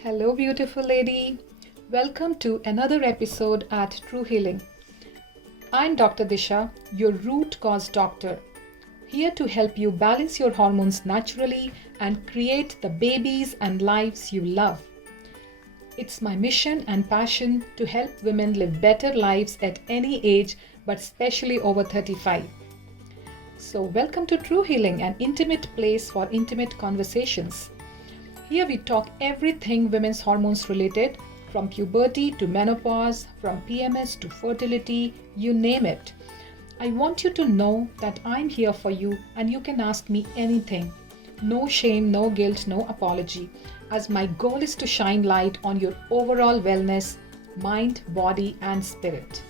Hello, beautiful lady. Welcome to another episode at True Healing. I'm Dr. Disha, your root cause doctor, here to help you balance your hormones naturally and create the babies and lives you love. It's my mission and passion to help women live better lives at any age, but especially over 35. So, welcome to True Healing, an intimate place for intimate conversations. Here we talk everything women's hormones related, from puberty to menopause, from PMS to fertility, you name it. I want you to know that I'm here for you and you can ask me anything. No shame, no guilt, no apology, as my goal is to shine light on your overall wellness, mind, body, and spirit.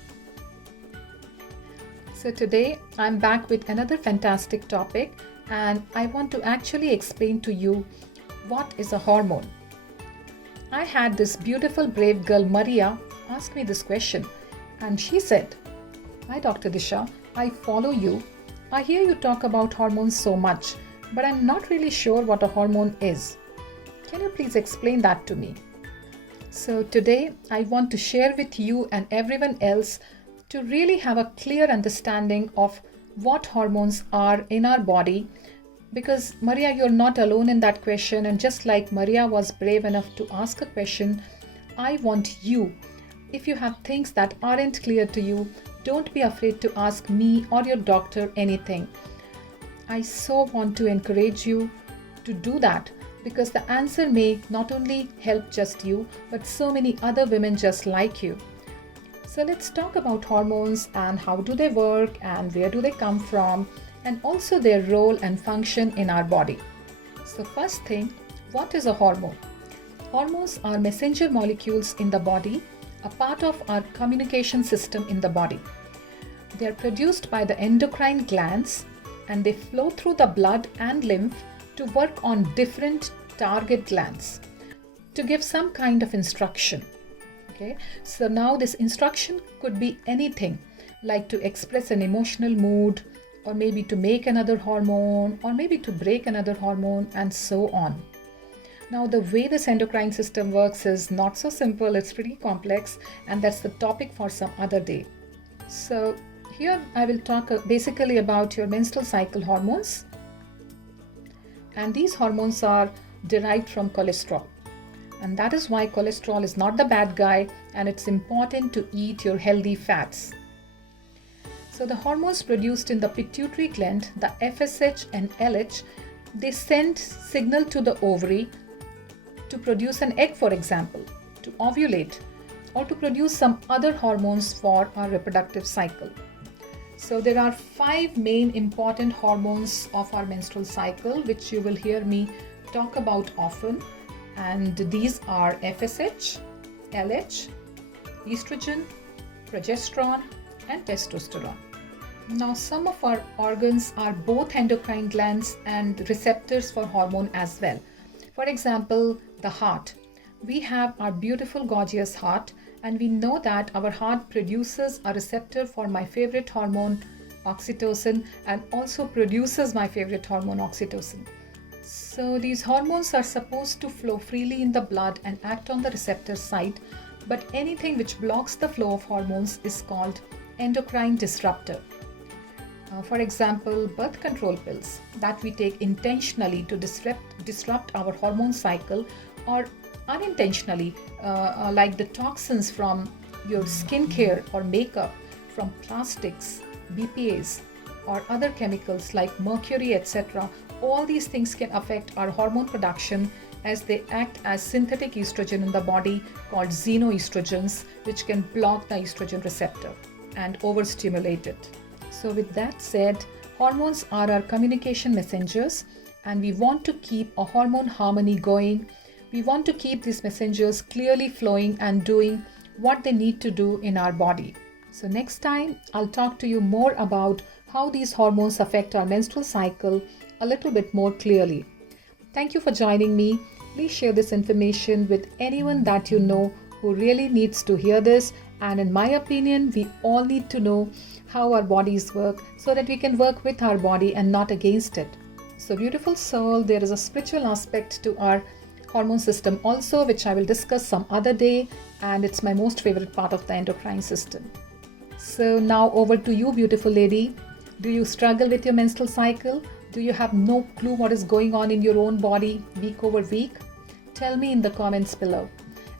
So today I'm back with another fantastic topic, and I want to actually explain to you what is a hormone. I had this beautiful brave girl Maria ask me this question, and she said, "Hi Dr. Disha, I follow you. I hear you talk about hormones so much, but I'm not really sure what a hormone is. Can you please explain that to me?" So today I want to share with you and everyone else to really have a clear understanding of what hormones are in our body, because Maria, you're not alone in that question, and just like Maria was brave enough to ask a question, I want you, if you have things that aren't clear to you, don't be afraid to ask me or your doctor anything. I so want to encourage you to do that, because the answer may not only help just you, but so many other women just like you. So let's talk about hormones and how do they work and where do they come from, and also their role and function in our body. So first thing, what is a hormone? Hormones are messenger molecules in the body, a part of our communication system in the body. They are produced by the endocrine glands and they flow through the blood and lymph to work on different target glands to give some kind of instruction. Okay, so now this instruction could be anything, like to express an emotional mood, or maybe to make another hormone, or maybe to break another hormone, and so on. Now, the way this endocrine system works is not so simple, it's pretty complex, and that's the topic for some other day. So, here I will talk basically about your menstrual cycle hormones. And these hormones are derived from cholesterol. And that is why cholesterol is not the bad guy, and it's important to eat your healthy fats. So the hormones produced in the pituitary gland, the FSH and LH, they send signal to the ovary to produce an egg, for example, to ovulate, or to produce some other hormones for our reproductive cycle. So there are 5 main important hormones of our menstrual cycle, which you will hear me talk about often. And these are FSH, LH, estrogen, progesterone, and testosterone. Now, some of our organs are both endocrine glands and receptors for hormone as well. For example, the heart. We have our beautiful, gorgeous heart, and we know that our heart produces a receptor for my favorite hormone, oxytocin, and also produces my favorite hormone, oxytocin. So these hormones are supposed to flow freely in the blood and act on the receptor site, but anything which blocks the flow of hormones is called endocrine disruptor. For example, birth control pills that we take intentionally to disrupt our hormone cycle, or unintentionally, like the toxins from your skincare or makeup, from plastics, BPAs, or other chemicals like mercury, etc. All these things can affect our hormone production, as they act as synthetic estrogen in the body called xenoestrogens, which can block the estrogen receptor and overstimulate it. So with that said, hormones are our communication messengers, and we want to keep a hormone harmony going. We want to keep these messengers clearly flowing and doing what they need to do in our body. So next time I'll talk to you more about how these hormones affect our menstrual cycle a little bit more clearly. Thank you for joining me. Please share this information with anyone that you know who really needs to hear this. And in my opinion, we all need to know how our bodies work so that we can work with our body and not against it. So beautiful soul, there is a spiritual aspect to our hormone system also, which I will discuss some other day, and it's my most favorite part of the endocrine system. So now over to you, beautiful lady. Do you struggle with your menstrual cycle? Do you have no clue what is going on in your own body week over week? Tell me in the comments below.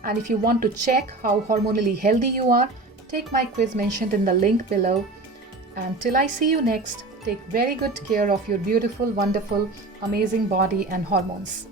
And if you want to check how hormonally healthy you are, take my quiz mentioned in the link below. And till I see you next, take very good care of your beautiful, wonderful, amazing body and hormones.